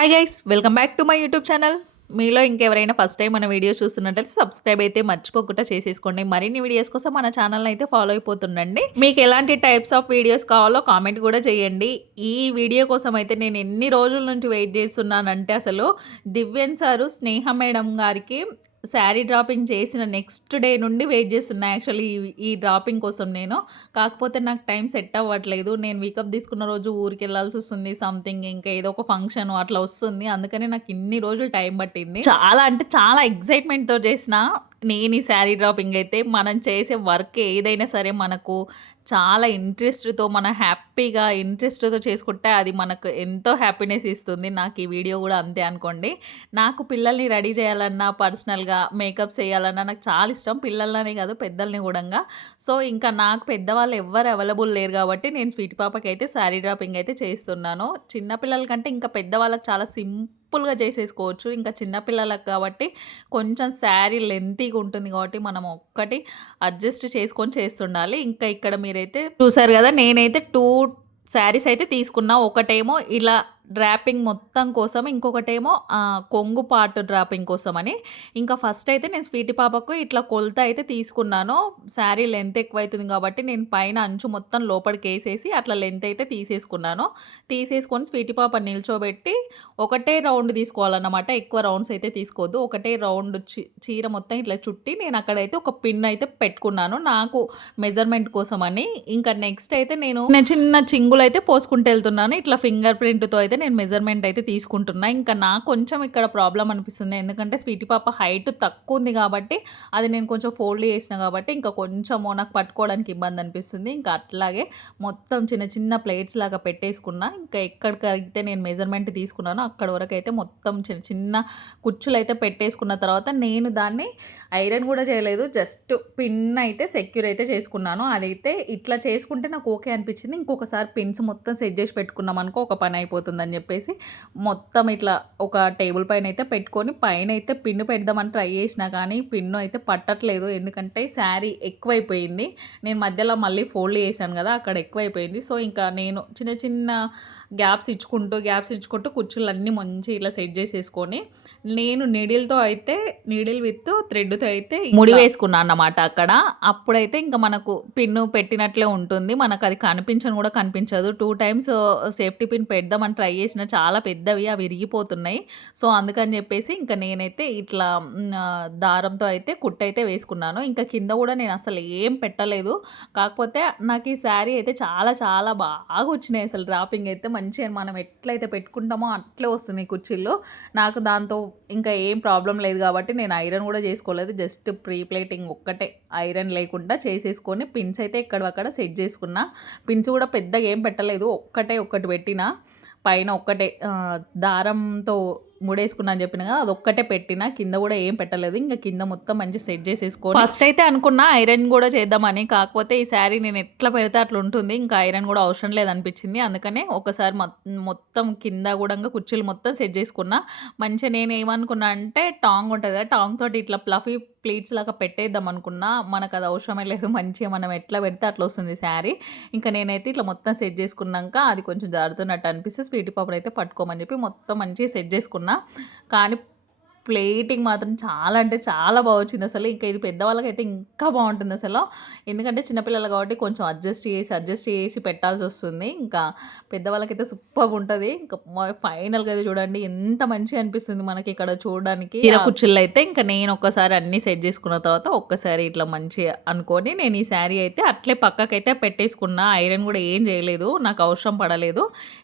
Hi guys welcome back to my YouTube channel మీలో ఇంకెవరైనా first time మన video చూస్తున్నట్లయితే సబ్స్క్రైబ్ అయితే మర్చిపోకుండా చేసేసుకోండి. మరిన్ని వీడియోస్ కోసం మన ఛానల్ అయితే ఫాలో అయిపోతుండండి. మీకు ఎలాంటి టైప్స్ ఆఫ్ వీడియోస్ కావాలో కామెంట్ కూడా చేయండి. ఈ వీడియో కోసం అయితే నేను ఎన్ని రోజుల నుంచి వెయిట్ చేస్తున్నానంటే అసలు దివ్యన్ సారు స్నేహ మేడం గారికి శారీ డ్రాపింగ్ చేసిన నెక్స్ట్ డే నుండి వెయిట్ చేస్తున్నా. యాక్చువల్లీ ఈ- డ్రాపింగ్ కోసం నేను. కాకపోతే నాకు టైం సెట్ అవ్వట్లేదు. నేను వీకప్ తీసుకున్న రోజు ఊరికి వెళ్ళాల్సి వస్తుంది. సంథింగ్ ఇంకా ఏదో ఒక ఫంక్షన్ అట్లా వస్తుంది. అందుకని నాకు ఇన్ని రోజులు టైం పట్టింది. చాలా అంటే చాలా ఎక్సైట్మెంట్తో చేసిన. నేను ఈ శారీ డ్రాపింగ్ అయితే మనం చేసే వర్క్ ఏదైనా సరే మనకు చాలా ఇంట్రెస్ట్తో మన హ్యాపీగా ఇంట్రెస్ట్తో చేసుకుంటే అది మనకు ఎంతో హ్యాపీనెస్ ఇస్తుంది. నాకు ఈ వీడియో కూడా అంతే అనుకోండి. నాకు పిల్లల్ని రెడీ చేయాలన్నా పర్సనల్గా మేకప్ చేయాలన్నా నాకు చాలా ఇష్టం. పిల్లలనే కాదు పెద్దల్ని కూడా సో ఇంకా నాకు పెద్దవాళ్ళు ఎవ్వరు అవైలబుల్ లేరు కాబట్టి నేను స్వీట్ పాపకి అయితే శారీ డ్రాపింగ్ అయితే చేస్తున్నాను. చిన్నపిల్లల కంటే ఇంకా పెద్దవాళ్ళకి చాలా సింపుల్గా చేసేసుకోవచ్చు. ఇంకా చిన్నపిల్లలకు కాబట్టి కొంచెం శారీ లెంతీగా ఉంటుంది కాబట్టి మనం ఒక్కటి అడ్జస్ట్ చేసుకొని చేస్తుండాలి. ఇంకా ఇక్కడ మీరైతే చూసారు కదా నేనైతే టూ శారీస్ అయితే తీసుకున్నా. ఒకటేమో ఇలా డ్రాపింగ్ మొత్తం కోసం ఇంకొకటేమో కొంగు పార్ట్ డ్రాపింగ్ కోసం అని ఇంకా ఫస్ట్ అయితే నేను స్వీటీ పాపకు ఇట్లా కొలత అయితే తీసుకున్నాను. శారీ లెంత్ ఎక్కువ అవుతుంది కాబట్టి నేను పైన అంచు మొత్తం లోపలికి వేసేసి అట్లా లెంత్ అయితే తీసేసుకున్నాను. తీసేసుకొని స్వీటీ పాప నిల్చోబెట్టి ఒకటే రౌండ్ తీసుకోవాలన్నమాట. ఎక్కువ రౌండ్స్ అయితే తీసుకోవద్దు. ఒకటే రౌండ్ చీ- చీర మొత్తం ఇట్లా చుట్టి నేను అక్కడైతే ఒక పిన్ అయితే పెట్టుకున్నాను. నాకు మెజర్మెంట్ కోసం అని ఇంకా నెక్స్ట్ అయితే నేను చిన్న చిన్న చింగులు అయితే పోసుకుంటూ వెళ్తున్నాను. ఇట్లా ఫింగర్ ప్రింట్తో అయితే నేను మెజర్మెంట్ అయితే తీసుకుంటున్నా. ఇంకా నాకు కొంచెం ఇక్కడ ప్రాబ్లం అనిపిస్తుంది. ఎందుకంటే స్వీటీ పాప హైట్ తక్కువ ఉంది కాబట్టి అది నేను కొంచెం ఫోల్డ్ చేసిన కాబట్టి ఇంకా కొంచెము నాకు పట్టుకోవడానికి ఇబ్బంది అనిపిస్తుంది. ఇంకా అట్లాగే మొత్తం చిన్న చిన్న ప్లేట్స్ లాగా పెట్టేసుకున్నా. ఇంకా ఎక్కడికైతే నేను మెజర్మెంట్ తీసుకున్నానో అక్కడ వరకు అయితే మొత్తం చిన్న చిన్న కుచ్చులు అయితే పెట్టేసుకున్న తర్వాత నేను దాన్ని ఐరన్ కూడా చేయలేదు. జస్ట్ పిన్ అయితే సెక్యూర్ అయితే చేసుకున్నాను. అదైతే ఇట్లా చేసుకుంటే నాకు ఓకే అనిపించింది. ఇంకొకసారి పిన్స్ మొత్తం సెట్ చేసి పెట్టుకున్నాం అనుకో ఒక పని అయిపోతుందని చెప్పేసి మొత్తం ఇట్లా ఒక టేబుల్ పైన అయితే పెట్టుకొని పైన అయితే పిన్ను పెడదామని ట్రై చేసినా కానీ పిన్ను అయితే పట్టట్లేదు. ఎందుకంటే శారీ ఎక్కువైపోయింది. నేను మధ్యలో మళ్ళీ ఫోల్డ్ చేశాను కదా అక్కడ ఎక్కువైపోయింది. సో ఇంకా నేను చిన్న చిన్న గ్యాప్స్ ఇచ్చుకుంటూ గ్యాప్స్ ఇచ్చుకుంటూ కుర్చీలన్నీ మంచి ఇట్లా సెట్ చేసేసుకొని నేను నీడిల్తో అయితే నీడిల్ విత్ థ్రెడ్తో అయితే ముడి వేసుకున్నాను అన్నమాట అక్కడ. అప్పుడైతే ఇంకా మనకు పిన్ను పెట్టినట్లే ఉంటుంది. మనకు అది కనిపించను కూడా కనిపించదు. టూ టైమ్స్ సేఫ్టీ పిన్ పెడదామని ట్రై చేసిన చాలా పెద్దవి అవి విరిగిపోతున్నాయి. సో అందుకని చెప్పేసి ఇంకా నేనైతే ఇట్లా దారంతో అయితే కుట్టు అయితే వేసుకున్నాను. ఇంకా కింద కూడా నేను అసలు ఏం పెట్టలేదు. కాకపోతే నాకు ఈ శారీ అయితే చాలా చాలా బాగా వచ్చినాయి. అసలు డ్రాపింగ్ అయితే మంచిగా మనం ఎట్లయితే పెట్టుకుంటామో అట్లే వస్తున్నాయి కుర్చీల్లో. నాకు దాంతో ఇంకా ఏం ప్రాబ్లం లేదు కాబట్టి నేను ఐరన్ కూడా చేసుకోలేదు. జస్ట్ ప్రీ ప్లేటింగ్ ఒక్కటే. ఐరన్ లేకుండా చేసేసుకొని పిన్స్ అయితే ఎక్కడక్కడ సెట్ చేసుకున్నా. పిన్స్ కూడా పెద్దగా ఏం పెట్టలేదు. ఒక్కటే ఒక్కటి పెట్టిన. పైన ఒక్కటే. దారంతో ముడేసుకున్నా అని చెప్పిన కదా అది ఒక్కటే పెట్టిన కింద కూడా ఏం పెట్టలేదు. ఇంకా కింద మొత్తం మంచి సెట్ చేసేసుకో ఫస్ట్ అయితే అనుకున్నా ఐరన్ కూడా చేద్దామని కాకపోతే ఈ శారీ నేను ఎట్లా పెడితే అట్లా ఉంటుంది. ఇంకా ఐరన్ కూడా అవసరం లేదనిపించింది. అందుకనే ఒకసారి మొత్తం కింద కూడా ఇంకా కుర్చీలు మొత్తం సెట్ చేసుకున్నా. మంచిగా నేను ఏమనుకున్నా అంటే టాంగ్ ఉంటుంది కదా టాంగ్ తోటి ఇట్లా ప్లఫీ ప్లీట్స్ లాగా పెట్టేద్దాం అనుకున్నా. మనకు అది అవసరమే లేదు మంచిగా మనం ఎట్లా పెడితే అట్లా వస్తుంది శారీ ఇంకా నేనైతే ఇట్లా మొత్తం సెట్ చేసుకున్నాక అది కొంచెం జారుతున్నట్టు అనిపిస్తే స్వీట్ పాపర్ అయితే పట్టుకోమని చెప్పి మొత్తం మంచిగా సెట్ చేసుకున్నా. కానీ ప్లేటింగ్ మాత్రం చాలా అంటే చాలా బాగా వచ్చింది అసలు. ఇంకా ఇది పెద్దవాళ్ళకైతే ఇంకా బాగుంటుంది అసలు. ఎందుకంటే చిన్నపిల్లలు కాబట్టి కొంచెం అడ్జస్ట్ చేసి అడ్జస్ట్ చేసి పెట్టాల్సి వస్తుంది. ఇంకా పెద్దవాళ్ళకైతే సూపర్ ఉంటుంది. ఇంకా ఫైనల్గా అయితే చూడండి ఎంత మంచిగా అనిపిస్తుంది మనకి ఇక్కడ చూడడానికి. కుర్చీలు అయితే ఇంకా నేను ఒక్కసారి అన్ని సెట్ చేసుకున్న తర్వాత ఒక్కసారి ఇట్లా మంచిగా అనుకొని నేను ఈ శారీ అయితే అట్లే పక్కకైతే పెట్టేసుకున్నా. ఐరన్ కూడా ఏం చేయలేదు నాకు అవసరం పడలేదు.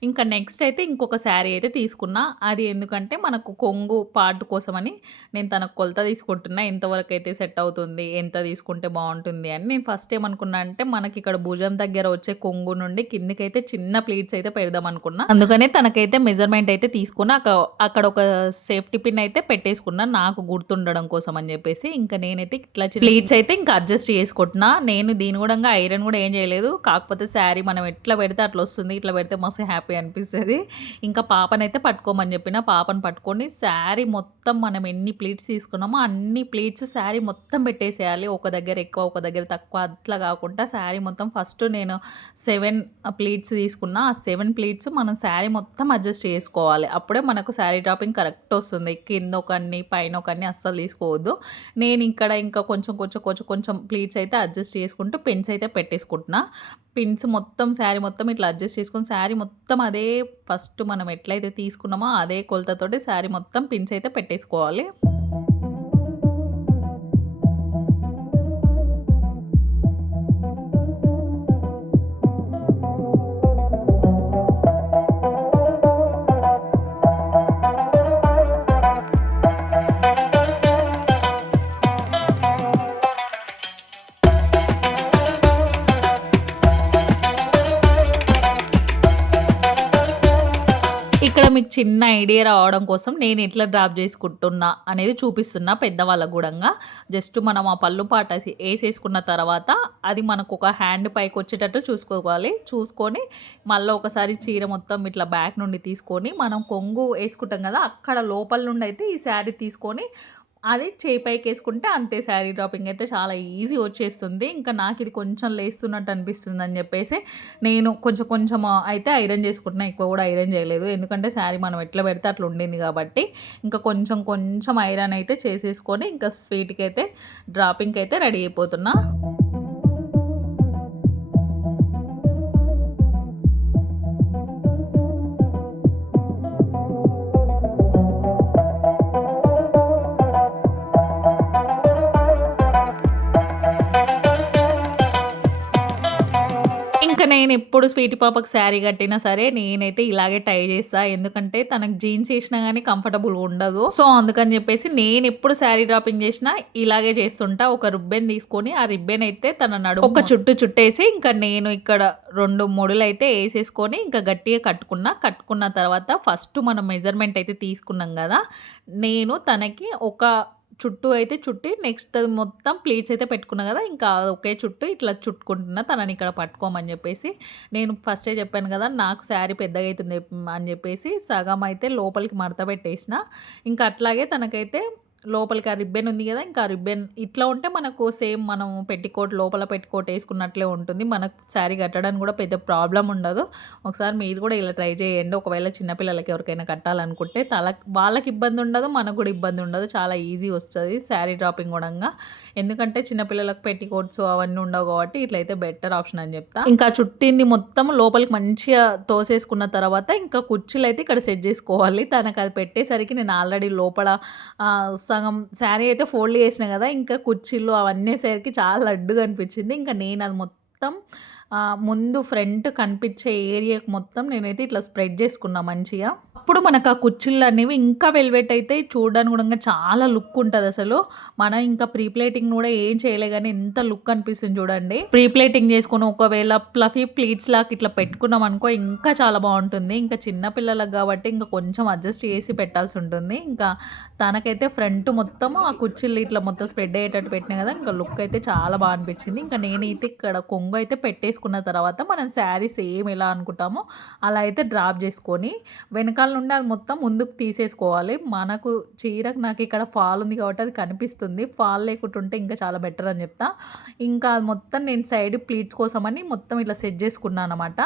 ఇంకా నెక్స్ట్ అయితే ఇంకొక శారీ అయితే తీసుకున్నా. అది ఎందుకంటే మనకు కొంగు పార్ట్ కోసమని నేను తనకు కొలత తీసుకుంటున్నా ఎంతవరకు అయితే సెట్ అవుతుంది ఎంత తీసుకుంటే బాగుంటుంది అని. నేను ఫస్ట్ ఏమనుకున్నా అంటే మనకి ఇక్కడ భుజం దగ్గర వచ్చే కొంగు నుండి కిందికైతే చిన్న ప్లీట్స్ అయితే పెడదాం అనుకున్నా. అందుకనే తనకైతే మెజర్మెంట్ అయితే తీసుకున్నా అక్క- అక్కడ ఒక సేఫ్టీ పిన్ అయితే పెట్టేసుకున్నా నాకు గుర్తుండడం కోసం అని చెప్పేసి. ఇంకా నేనైతే ఇట్లా ప్లీట్స్ అయితే ఇంకా అడ్జస్ట్ చేసుకుంటున్నా. నేను దీని కూడా ఐరన్ కూడా ఏం చేయలేదు. కాకపోతే శారీ మనం ఎట్లా పెడితే అట్లా వస్తుంది ఇట్లా పెడితే మస్తు హ్యాపీ అనిపిస్తుంది. ఇంకా పాపనైతే పట్టుకోమని చెప్పిన పాపను పట్టుకొని శారీ మొత్తం మనం ఎన్ని ప్లేట్స్ తీసుకున్నామో అన్ని ప్లేట్స్ శారీ మొత్తం పెట్టేసేయాలి. ఒక దగ్గర ఎక్కువ ఒక దగ్గర తక్కువ అట్లా కాకుండా శారీ మొత్తం ఫస్ట్ నేను సెవెన్ ప్లేట్స్ తీసుకున్నా. ఆ సెవెన్ ప్లేట్స్ మనం శారీ మొత్తం అడ్జస్ట్ చేసుకోవాలి. అప్పుడే మనకు శారీ డ్రాపింగ్ కరెక్ట్ వస్తుంది. కింద ఒకన్ని పైన ఒకన్ని అస్సలు తీసుకోవద్దు. నేను ఇక్కడ ఇంకా కొంచెం కొంచెం కొంచెం కొంచెం ప్లేట్స్ అయితే అడ్జస్ట్ చేసుకుంటూ పెన్స్ అయితే పెట్టేసుకుంటున్నా. పిన్స్ మొత్తం శారీ మొత్తం ఇట్లా అడ్జస్ట్ చేసుకొని శారీ మొత్తం అదే ఫస్ట్ మనం ఎట్లయితే తీసుకున్నామో అదే కొలతతోటి శారీ మొత్తం పిన్స్ అయితే పెట్టేసుకోవాలి. చిన్న ఐడియా రావడం కోసం నేను ఎట్లా డ్రాప్ చేసుకుంటున్నా అనేది చూపిస్తున్నా పెద్దవాళ్ళకు కూడా జస్ట్ మనం ఆ పళ్ళు పాట వేసేసుకున్న తర్వాత అది మనకు ఒక హ్యాండ్ పైకి వచ్చేటట్టు చూసుకోవాలి. చూసుకొని మళ్ళీ ఒకసారి చీర మొత్తం ఇట్లా బ్యాక్ నుండి తీసుకొని మనం కొంగు వేసుకుంటాం కదా అక్కడ లోపల నుండి అయితే ఈ శారీ తీసుకొని అది చేయి పైకి వేసుకుంటే అంతే శారీ డ్రాపింగ్ అయితే చాలా ఈజీ వచ్చేస్తుంది. ఇంకా నాకు ఇది కొంచెం లేస్తున్నట్టు అనిపిస్తుంది అని చెప్పేసి నేను కొంచెం కొంచెం అయితే ఐరన్ చేసుకుంటున్నా. ఎక్కువ కూడా ఐరన్ చేయలేదు. ఎందుకంటే శారీ మనం ఎట్లా పెడితే అట్లా ఉండింది కాబట్టి. ఇంకా కొంచెం కొంచెం ఐరన్ అయితే చేసేసుకొని ఇంకా స్వీట్కి అయితే డ్రాపింగ్కి అయితే రెడీ అయిపోతున్నా. నేను ఎప్పుడు స్వీటీ పాపకు శారీ కట్టినా సరే నేనైతే ఇలాగే టై చేస్తా. ఎందుకంటే తనకు జీన్స్ వేసినా కానీ కంఫర్టబుల్ ఉండదు. సో అందుకని చెప్పేసి నేను ఎప్పుడు శారీ డ్రాపింగ్ చేసినా ఇలాగే చేస్తుంటా. ఒక రిబ్బెన్ తీసుకొని ఆ రిబ్బెన్ అయితే తన నడు ఒక చుట్టు చుట్టేసి ఇంకా నేను ఇక్కడ రెండు ముడులు అయితే వేసేసుకొని ఇంకా గట్టిగా కట్టుకున్నా. కట్టుకున్న తర్వాత ఫస్ట్ మనం మెజర్మెంట్ అయితే తీసుకున్నాం కదా. నేను తనకి ఒక చుట్టూ అయితే చుట్టి నెక్స్ట్ మొత్తం ప్లేట్స్ అయితే పెట్టుకున్నా కదా ఇంకా ఒకే చుట్టూ ఇట్లా చుట్టుకుంటున్నా తనని ఇక్కడ పట్టుకోమని చెప్పేసి. నేను ఫస్టే చెప్పాను కదా నాకు శారీ పెద్దగా అవుతుంది అని చెప్పేసి సగం అయితే లోపలికి మడత పెట్టేసిన. ఇంకా అట్లాగే తనకైతే లోపలికి ఆ రిబ్బెన్ ఉంది కదా ఇంకా రిబ్బెన్ ఇట్లా ఉంటే మనకు సేమ్ మనం పెట్టికోట్ లోపల పెట్టికోట్ వేసుకున్నట్లే ఉంటుంది. మనకు శారీ కట్టడానికి కూడా పెద్ద ప్రాబ్లం ఉండదు. ఒకసారి మీరు కూడా ఇలా ట్రై చేయండి. ఒకవేళ చిన్నపిల్లలకి ఎవరికైనా కట్టాలనుకుంటే తల వాళ్ళకి ఇబ్బంది ఉండదు మనకు కూడా ఇబ్బంది ఉండదు. చాలా ఈజీ వస్తుంది శారీ డ్రాపింగ్ కూడా. ఎందుకంటే చిన్నపిల్లలకు పెట్టికోట్స్ అవన్నీ ఉండవు కాబట్టి ఇట్లయితే బెటర్ ఆప్షన్ అని చెప్తా. ఇంకా చుట్టింది మొత్తం లోపలికి మంచిగా తోసేసుకున్న తర్వాత ఇంకా కుర్చీలు అయితే ఇక్కడ సెట్ చేసుకోవాలి. తనకు అది పెట్టేసరికి నేను ఆల్రెడీ లోపల సగం శారీ అయితే ఫోల్డ్ చేసిన కదా ఇంకా కుర్చీలు అవన్నీ సరికి చాలా లడ్డుగా అనిపించింది. ఇంకా నేను అది మొత్తం ముందు ఫ్రంట్ కనిపించే ఏరియాకి మొత్తం నేనైతే ఇట్లా స్ప్రెడ్ చేసుకున్నా మంచిగా. అప్పుడు మనకు ఆ కుర్చీలు అనేవి ఇంకా వెల్వెట్ అయితే చూడడానికి కూడా చాలా లుక్ ఉంటుంది అసలు. మనం ఇంకా ప్రీ ప్లేటింగ్ కూడా ఏం చేయలే కానీ ఎంత లుక్ అనిపిస్తుంది చూడండి. ప్రీ ప్లేటింగ్ చేసుకుని ఒకవేళ ప్లఫీ ప్లీట్స్ లాగా ఇట్లా పెట్టుకున్నాం అనుకో ఇంకా చాలా బాగుంటుంది. ఇంకా చిన్న పిల్లలకు కాబట్టి ఇంకా కొంచెం అడ్జస్ట్ చేసి పెట్టాల్సి ఉంటుంది. ఇంకా తనకైతే ఫ్రంట్ మొత్తం ఆ కుర్చీలు ఇట్లా మొత్తం స్ప్రెడ్ అయ్యేటట్టు పెట్టినా కదా ఇంకా లుక్ అయితే చాలా బాగా అనిపించింది. ఇంకా నేనైతే ఇక్కడ కొంగు అయితే పెట్టేసుకున్న తర్వాత మనం శారీస్ ఏం ఎలా అనుకుంటామో అలా అయితే డ్రాప్ చేసుకొని వెనకాల నుండి అది మొత్తం ముందుకు తీసేసుకోవాలి. మనకు చీరకు నాకు ఇక్కడ ఫాల్ ఉంది కాబట్టి అది కనిపిస్తుంది. ఫాల్ లేకుండా ఉంటే ఇంకా చాలా బెటర్ అని చెప్తా. ఇంకా అది మొత్తం నేను సైడ్ ప్లీట్స్ కోసమని మొత్తం ఇట్లా సెట్ చేసుకున్నాను అనమాట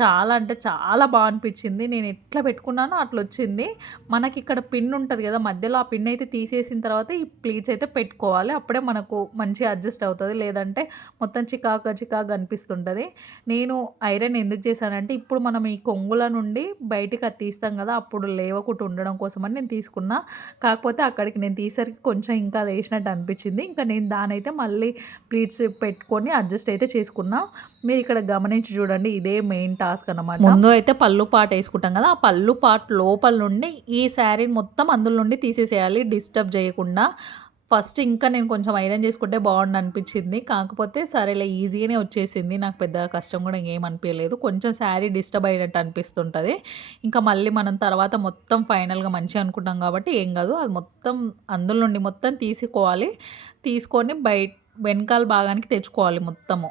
చాలా అంటే చాలా బాగా అనిపించింది. నేను ఎట్లా పెట్టుకున్నానో అట్లా వచ్చింది మనకి ఇక్కడ పిన్ ఉంటుంది కదా మధ్యలో ఆ పిన్ అయితే తీసేసిన తర్వాత ఈ ప్లీట్స్ అయితే పెట్టుకోవాలి. అప్పుడే మనకు మంచిగా అడ్జస్ట్ అవుతుంది. లేదంటే మొత్తం చికాకు చికాకు అనిపిస్తుంటుంది. నేను ఐరన్ ఎందుకు చేశానంటే ఇప్పుడు మనం ఈ కొంగుల నుండి బయటికి అది తీస్తాం కదా అప్పుడు లేవకుండా ఉండడం కోసమని నేను తీసుకున్నా. కాకపోతే అక్కడికి నేను తీసరికి కొంచెం ఇంకా వేసినట్టు అనిపించింది. ఇంకా నేను దాని అయితే మళ్ళీ ప్లీట్స్ పెట్టుకొని అడ్జస్ట్ అయితే చేసుకున్నా. మీరు ఇక్కడ గమనించి చూడండి ఇదే మెయిన్ టాస్క్ అనమాట ముందు అయితే పళ్ళు పాట వేసుకుంటాం కదా ఆ పళ్ళు పాట లోపల నుండి ఈ శారీని మొత్తం అందులో నుండి తీసేసేయాలి డిస్టర్బ్ చేయకుండా. ఫస్ట్ ఇంకా నేను కొంచెం ఐరన్ చేసుకుంటే బాగుండు అనిపించింది. కాకపోతే సరేలే ఈజీగానే వచ్చేసింది. నాకు పెద్ద కష్టం కూడా ఏం అనిపించలేదు. కొంచెం శారీ డిస్టర్బ్ అయినట్టు అనిపిస్తుంటుంది. ఇంకా మళ్ళీ మనం తర్వాత మొత్తం ఫైనల్గా మంచిగా అనుకుంటాం కాబట్టి ఏం కాదు. అది మొత్తం అందులో నుండి మొత్తం తీసుకోవాలి. తీసుకొని బయట వెనకాల భాగానికి తెచ్చుకోవాలి మొత్తము.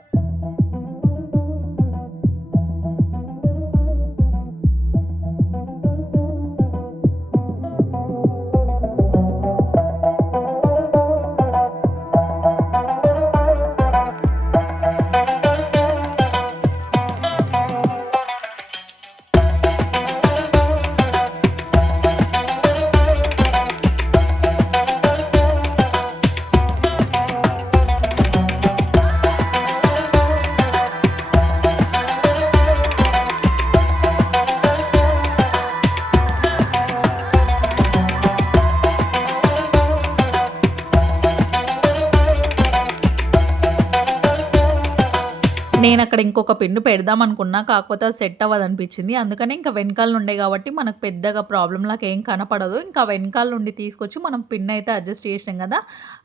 ఇంకొక పిన్ను పెడదాం అనుకున్నా కాకపోతే అది సెట్ అవ్వదు అనిపించింది అందుకని ఇంకా వెనకాల నుండే కాబట్టి మనకు పెద్దగా ప్రాబ్లం లాగా ఏం కనపడదు. ఇంకా వెనకాల నుండి తీసుకొచ్చి మనం పిన్ అయితే అడ్జస్ట్ చేసాం కదా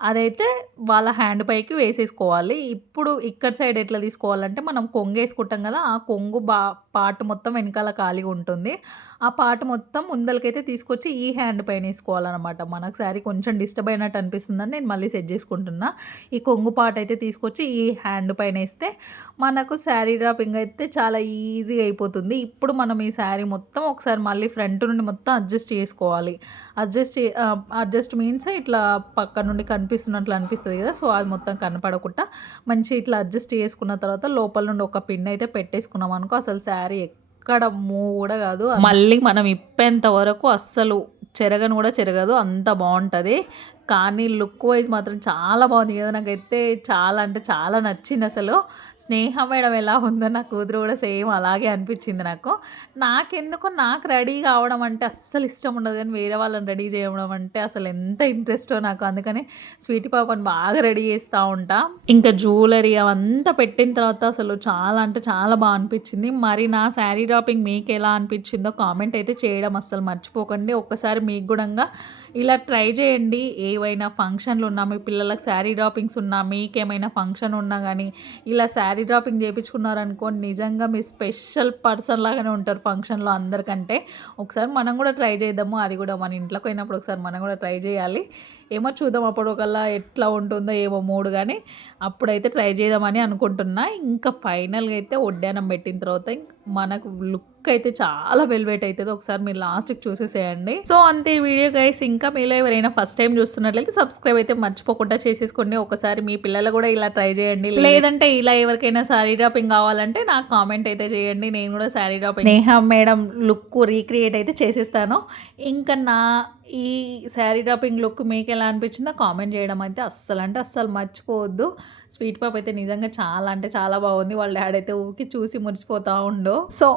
అదైతే వాళ్ళ హ్యాండ్ పైకి వేసేసుకోవాలి. ఇప్పుడు ఇక్కడ సైడ్ ఎట్లా తీసుకోవాలంటే మనం కొంగు వేసుకుంటాం కదా ఆ కొంగు బా పార్ట్ మొత్తం వెనకాల ఖాళీగా ఉంటుంది. ఆ పార్ట్ మొత్తం ముందలకైతే తీసుకొచ్చి ఈ హ్యాండ్ పైన వేసుకోవాలన్నమాట. మనకు శారీ కొంచెం డిస్టర్బ్ అయినట్టు అనిపిస్తుందని నేను మళ్ళీ సెట్ చేసుకుంటున్నా. ఈ కొంగు పార్ట్ అయితే తీసుకొచ్చి ఈ హ్యాండ్ పైన వేస్తే మనకు శారీ డ్రాపింగ్ అయితే చాలా ఈజీగా అయిపోతుంది. ఇప్పుడు మనం ఈ శారీ మొత్తం ఒకసారి మళ్ళీ ఫ్రంట్ నుండి మొత్తం అడ్జస్ట్ చేసుకోవాలి. అడ్జస్ట్ అడ్జస్ట్ మీన్స్ ఇట్లా పక్క నుండి కనిపిస్తున్నట్లు అనిపిస్తుంది కదా సో అది మొత్తం కనపడకుండా మంచి ఇట్లా అడ్జస్ట్ చేసుకున్న తర్వాత లోపల నుండి ఒక పిన్ అయితే పెట్టేసుకున్నాం అనుకో అసలు శారీ ఎక్కడ మూవ్ కూడా కాదు. మళ్ళీ మనం ఇప్పేంత వరకు అస్సలు చెరగను కూడా చెరగదు. అంత బాగుంటుంది. కానీ లుక్ వైజ్ మాత్రం చాలా బాగుంది. కదా నాకైతే చాలా అంటే చాలా నచ్చింది అసలు. స్నేహ మేడం ఎలా ఉందో నా కూతురు కూడా సేమ్ అలాగే అనిపించింది నాకు. నాకెందుకు నాకు రెడీ కావడం అంటే అస్సలు ఇష్టం ఉండదు కానీ వేరే వాళ్ళని రెడీ చేయడం అంటే అసలు ఎంత ఇంట్రెస్టో నాకు. అందుకని స్వీట్ పాపని బాగా రెడీ చేస్తూ ఉంటా. ఇంకా జ్యువెలరీ అవంతా పెట్టిన తర్వాత అసలు చాలా అంటే చాలా బాగా అనిపించింది. మరి నా శారీ డ్రాపింగ్ మీకు ఎలా అనిపించిందో కామెంట్ అయితే చేయడం అస్సలు మర్చిపోకండి. ఒక్కసారి మీకు కూడా ఇలా ట్రై చేయండి. ఏవైనా ఫంక్షన్లు ఉన్నా మీ పిల్లలకు శారీ డ్రాపింగ్స్ ఉన్నా మీకేమైనా ఫంక్షన్ ఉన్నా కానీ ఇలా శారీ డ్రాపింగ్ చేయించుకున్నారనుకో నిజంగా మీ స్పెషల్ పర్సన్ లాగానే ఉంటారు ఫంక్షన్లో అందరికంటే. ఒకసారి మనం కూడా ట్రై చేద్దాము అది కూడా మన ఇంట్లోకి పోయినప్పుడు ఒకసారి మనం కూడా ట్రై చేయాలి. ఏమో చూద్దాం అప్పుడు ఒకలా ఎట్లా ఉంటుందో ఏమో మూడు కానీ అప్పుడైతే ట్రై చేద్దామని అనుకుంటున్నా. ఇంకా ఫైనల్గా అయితే వడ్డానం పెట్టిన తర్వాత మనకు లుక్ లుక్ అయితే చాలా వెల్వెట్ అవుతుంది ఒకసారి మీరు లాస్ట్కి చూసేసేయండి. సో అంతే వీడియో గైస్. ఇంకా మీలో ఎవరైనా ఫస్ట్ టైం చూస్తున్నట్లయితే సబ్స్క్రైబ్ అయితే మర్చిపోకుండా చేసేసుకోండి. ఒకసారి మీ పిల్లలు కూడా ఇలా ట్రై చేయండి. లేదంటే ఇలా ఎవరికైనా శారీ డ్రాపింగ్ కావాలంటే నాకు కామెంట్ అయితే చేయండి. నేను కూడా sari draping Neha madam look recreate అయితే చేసేస్తాను. ఇంకా నా ఈ శారీ డ్రాపింగ్ లుక్ మీకు ఎలా అనిపించిందో కామెంట్ చేయడం అయితే అస్సలు అంటే అస్సలు మర్చిపోవద్దు. స్వీట్ పాప్ అయితే నిజంగా చాలా అంటే చాలా బాగుంది. వాళ్ళ డాడీ అయితే ఊకి చూసి మురిసిపోతూ ఉండు. సో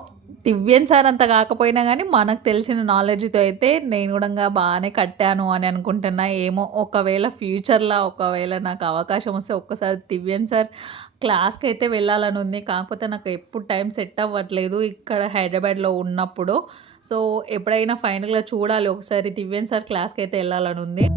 దివ్యన్ సార్ అంత కాకపోయినా కానీ మనకు తెలిసిన నాలెడ్జ్తో అయితే నేను కూడా బాగానే కట్టాను అని అనుకుంటున్నా. ఏమో ఒకవేళ ఫ్యూచర్లో ఒకవేళ నాకు అవకాశం వస్తే ఒక్కసారి దివ్యన్ సార్ క్లాస్కి అయితే వెళ్ళాలని ఉంది. కాకపోతే నాకు ఎప్పుడు టైం సెట్ అవ్వట్లేదు ఇక్కడ హైదరాబాద్లో ఉన్నప్పుడు. సో ఎప్పుడైనా ఫైనల్గా చూడాలి ఒకసారి దివ్యన్ సార్ క్లాస్కి అయితే వెళ్ళాలని ఉంది.